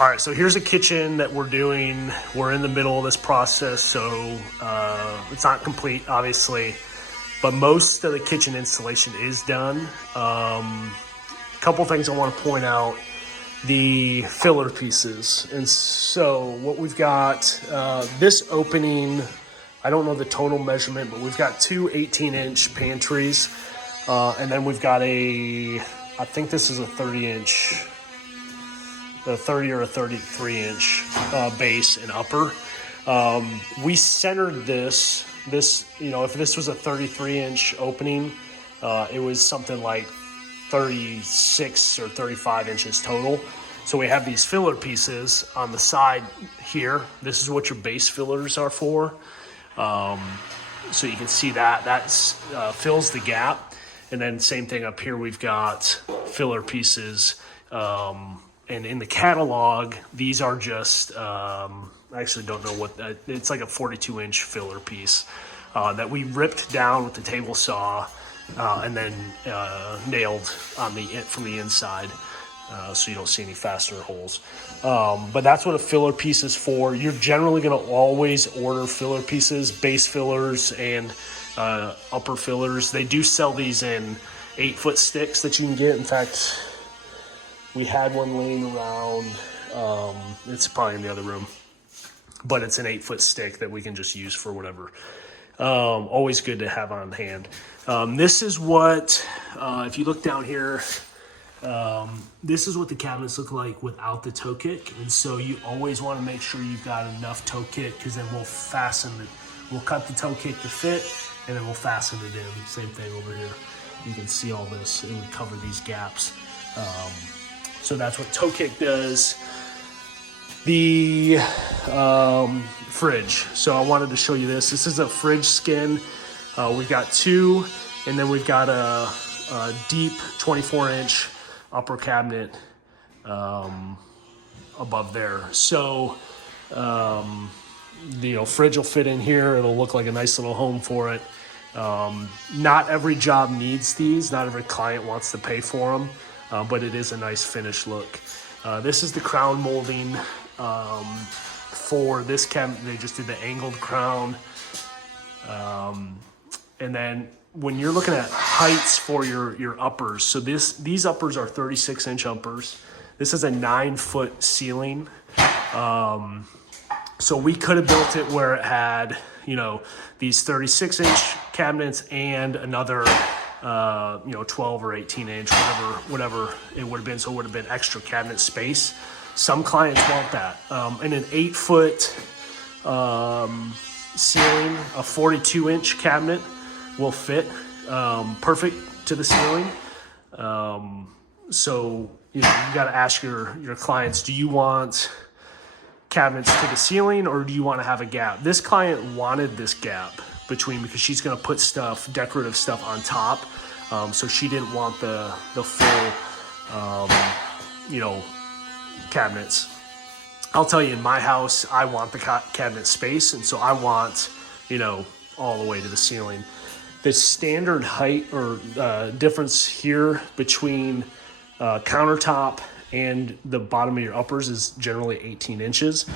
All right, so here's a kitchen that we're doing. We're in the middle of this process, so it's not complete, obviously, but most of the kitchen installation is done. Couple things I want to point out: the filler pieces. And so what we've got, this opening, I don't know the total measurement, but we've got two 18-inch pantries, and then we've got I think this is a 30-inch. The 30 or a 33-inch base and upper. We centered this, if this was a 33-inch opening, it was something like 36 or 35 inches total. So we have these filler pieces on the side here. This is what your base fillers are for. So you can see that fills the gap. And then same thing up here, we've got filler pieces. And in the catalog, these are just, I actually don't know what that, it's like a 42-inch filler piece that we ripped down with the table saw and then nailed from the inside so you don't see any fastener holes. But that's what a filler piece is for. You're generally going to always order filler pieces, base fillers and upper fillers. They do sell these in 8-foot sticks that you can get. In fact, we had one laying around, it's probably in the other room, but it's an 8-foot stick that we can just use for whatever. Always good to have on hand. This is what, if you look down here, this is what the cabinets look like without the toe kick. And so you always want to make sure you've got enough toe kick, because then we'll cut the toe kick to fit, and then we'll fasten it in. Same thing over here. You can see all this. It would cover these gaps. So that's what toe kick does. The fridge. So I wanted to show you this. This is a fridge skin. We've got two, and then we've got a deep 24-inch upper cabinet above there. So the fridge will fit in here. It'll look like a nice little home for it. Not every job needs these. Not every client wants to pay for them. But it is a nice finished look. This is the crown molding for this cabinet. They just did the angled crown. And then when you're looking at heights for your uppers, so these uppers are 36-inch uppers. This is a 9-foot ceiling. So we could have built it where it had, these 36-inch cabinets and another 12 or 18-inch, whatever it would have been. So it would have been extra cabinet space. Some clients want that. And an 8-foot ceiling, a 42-inch cabinet will fit perfect to the ceiling. So you got to ask your clients, do you want cabinets to the ceiling, or do you want to have a gap? This client wanted this gap between, because she's going to put decorative stuff on top. So she didn't want the full, cabinets. I'll tell you, in my house, I want the cabinet space. And so I want, all the way to the ceiling. The standard height or difference here between countertop and the bottom of your uppers is generally 18 inches.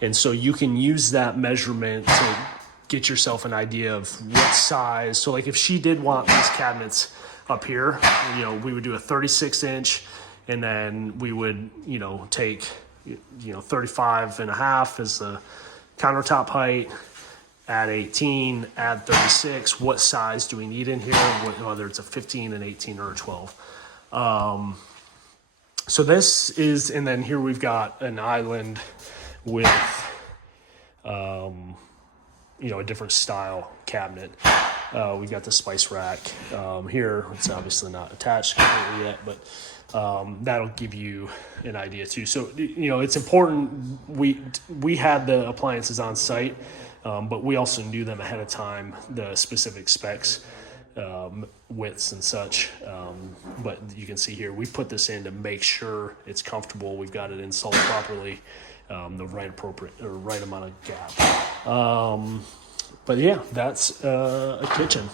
And so you can use that measurement to get yourself an idea of what size. So like if she did want these cabinets up here, we would do a 36-inch, and then we would, take, 35 and a half as the countertop height, add 18, add 36. What size do we need in here? Whether it's a 15, an 18, or a 12. So this is, and then here we've got an island with, a different style cabinet. We've got the spice rack here. It's obviously not attached completely yet, but that'll give you an idea too. So, it's important. We had the appliances on site, but we also knew them ahead of time, the specific specs, widths and such. But you can see here, we put this in to make sure it's comfortable. We've got it installed properly, the right amount of gap. But yeah, that's a kitchen.